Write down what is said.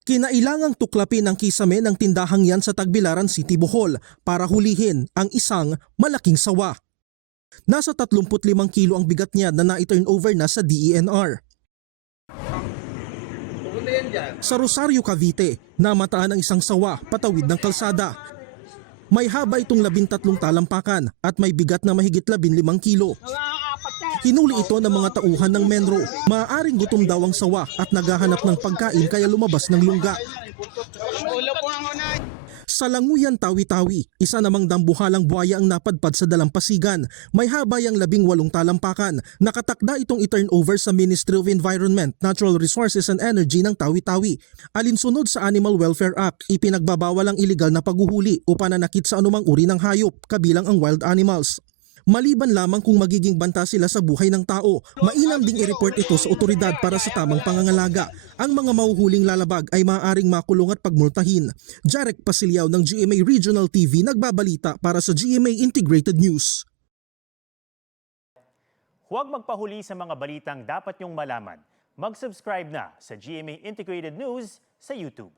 Kinailangang tuklapin ang kisame ng tindahang yan sa Tagbilaran City, Bohol para hulihin ang isang malaking sawa. Nasa 35 kilo ang bigat niya na na-turn over na sa DENR. Sa Rosario, Cavite, namataan ang isang sawa patawid ng kalsada. May haba itong 13 talampakan at may bigat na mahigit 15 kilo. Hinuli ito ng mga tauhan ng Menro. Maaaring gutom daw ang sawa at naghahanap ng pagkain kaya lumabas ng lungga. Sa Languyan, Tawi-Tawi, isa namang dambuhalang buhaya ang napadpad sa dalampasigan. May habayang 18 talampakan. Nakatakda itong i-turn over sa Ministry of Environment, Natural Resources and Energy ng Tawi-Tawi. Alinsunod sa Animal Welfare Act, ipinagbabawal ang iligal na paghuhuli o pananakit sa anumang uri ng hayop, kabilang ang wild animals. Maliban lamang kung magiging banta sila sa buhay ng tao, mainam ding i-report ito sa otoridad para sa tamang pangangalaga. Ang mga mahuhuling lalabag ay maaaring makulong at pagmultahin. Jarek Pasilyaw ng GMA Regional TV nagbabalita para sa GMA Integrated News. Huwag magpahuli sa mga balitang dapat niyong malaman. Mag-subscribe na sa GMA Integrated News sa YouTube.